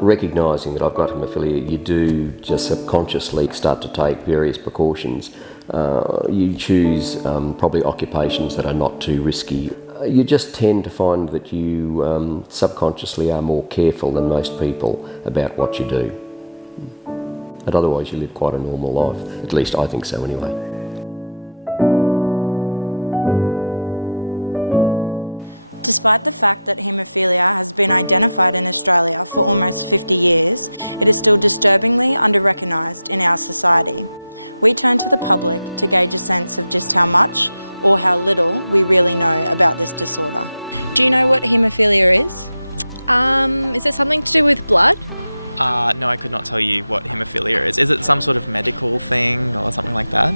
Recognising that I've got haemophilia, you do just subconsciously start to take various precautions. You choose probably occupations that are not too risky. You just tend to find that you subconsciously are more careful than most people about what you do. And otherwise you live quite a normal life. At least I think so anyway. Despite the fact that haemophilia has been identified in Australia for almost 50 years, it is still disturbingly under-recognised in our society. We turn to the public to gauge a sense of just how much or how little we really know about this disorder. Do you know what haemophilia is? Is it something to do with blood? No, I could not tell you what haemophilia is. Is it some sort of medical thing or something like that?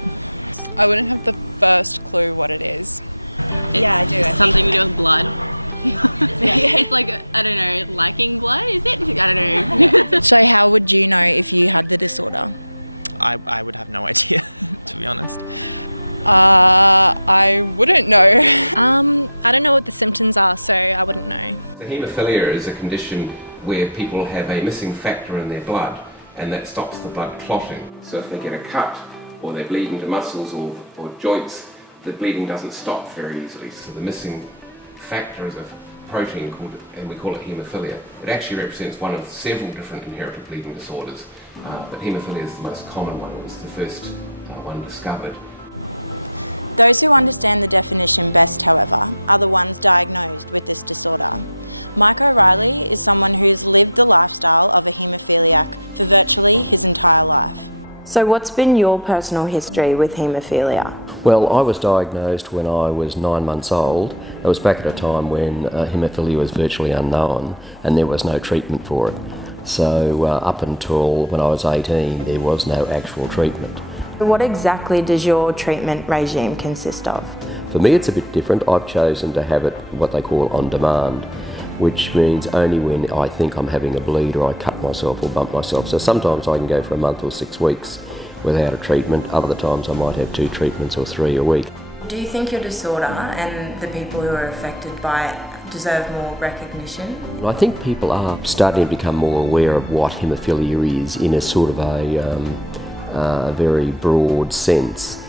I wouldn't have the first clue what it is. Yeah, I do. Something to do with blood. It's like, I don't know, liking blood, is it? I don't know. So how would you know if you had the disorder? I would have no idea, to be honest. I wouldn't know. I don't know what the symptoms are, so I wouldn't know. So haemophilia is a condition where people have a missing factor in their blood, and that stops the blood clotting. So if they get a cut or they're bleeding to muscles or joints, the bleeding doesn't stop very easily. So the missing factor is a protein called, and we call it haemophilia. It actually represents one of several different inherited bleeding disorders, but haemophilia is the most common one. It was the first one discovered. Those who understand the definition best, however, are the ones diagnosed with this disorder. Mike O'Reilly is someone who's lived the lifestyle of a haemophiliac for virtually his entire life. So what's been your personal history with haemophilia? Well, I was diagnosed when I was 9 months old. It was back at a time when haemophilia was virtually unknown and there was no treatment for it. So up until when I was 18, there was no actual treatment. What exactly does your treatment regime consist of? For me, it's a bit different. I've chosen to have it what they call on demand, which means only when I think I'm having a bleed or I cut myself or bump myself. So sometimes I can go for a month or 6 weeks without a treatment. Other times I might have 2 treatments or 3 a week. Do you think your disorder and the people who are affected by it deserve more recognition? I think people are starting to become more aware of what haemophilia is in a sort of a very broad sense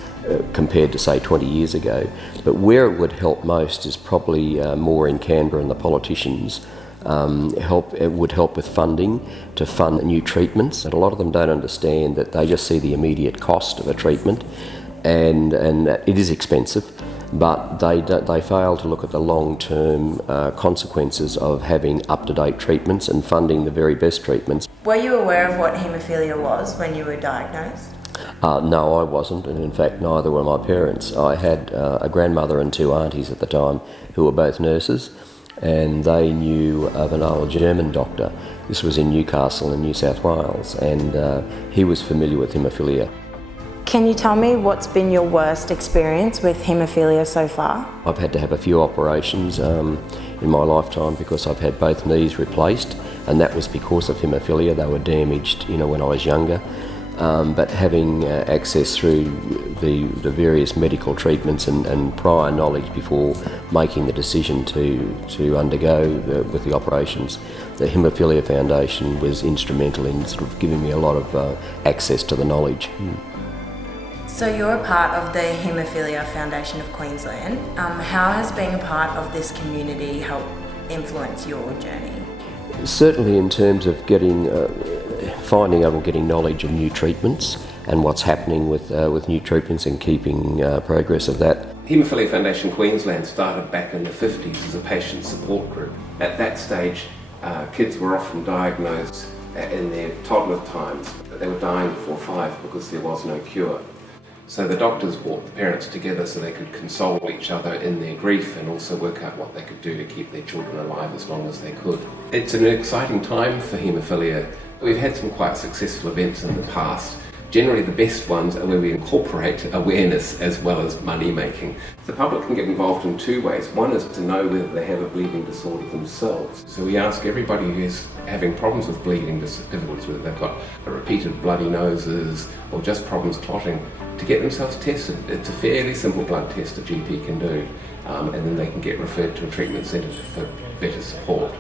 compared to say 20 years ago. But where it would help most is probably more in Canberra, and the politicians it would help with funding to fund new treatments. And a lot of them don't understand that they just see the immediate cost of a treatment, and it is expensive, but they fail to look at the long-term consequences of having up-to-date treatments and funding the very best treatments. Were you aware of what haemophilia was when you were diagnosed? No, I wasn't, and in fact neither were my parents. I had a grandmother and 2 aunties at the time who were both nurses, and they knew of an old German doctor. This was in Newcastle in New South Wales, and he was familiar with haemophilia. Can you tell me what's been your worst experience with haemophilia so far? I've had to have a few operations in my lifetime because I've had both knees replaced, and that was because of haemophilia. They were damaged, when I was younger. But having access through the various medical treatments and prior knowledge before making the decision to undergo with the operations, the Haemophilia Foundation was instrumental in sort of giving me a lot of access to the knowledge. So you're a part of the Haemophilia Foundation of Queensland. How has being a part of this community helped influence your journey? Certainly in terms of finding out or getting knowledge of new treatments and what's happening with new treatments and keeping progress of that. Haemophilia Foundation Queensland started back in the 50s as a patient support group. At that stage, kids were often diagnosed in their toddler times, but they were dying before 5 because there was no cure. So the doctors brought the parents together so they could console each other in their grief and also work out what they could do to keep their children alive as long as they could. It's an exciting time for haemophilia. We've had some quite successful events in the past. Generally the best ones are where we incorporate awareness as well as money making. The public can get involved in 2 ways. One is to know whether they have a bleeding disorder themselves. So we ask everybody who's having problems with bleeding disorders, whether they've got repeated bloody noses or just problems clotting, to get themselves tested. It's a fairly simple blood test a GP can do, and then they can get referred to a treatment centre for better support.